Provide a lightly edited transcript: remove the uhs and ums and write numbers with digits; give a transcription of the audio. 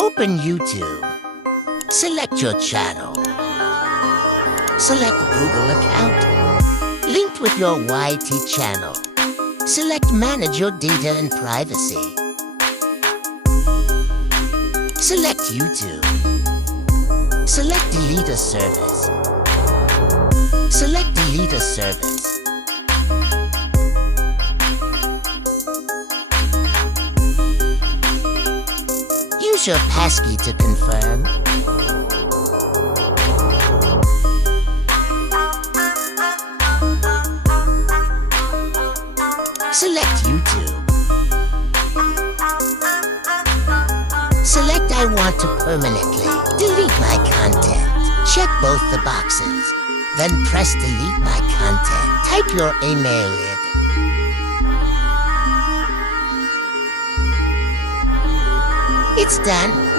Open YouTube. Select your channel. Select Google account. Linked with your YT channel. Select Manage your data and privacy. Select YouTube. Select Delete a service. Select Delete a service. Use your passkey to confirm. Select YouTube. Select I want to permanently delete my content. Check both the boxes. Then press Delete my content. Type your email in. It's done.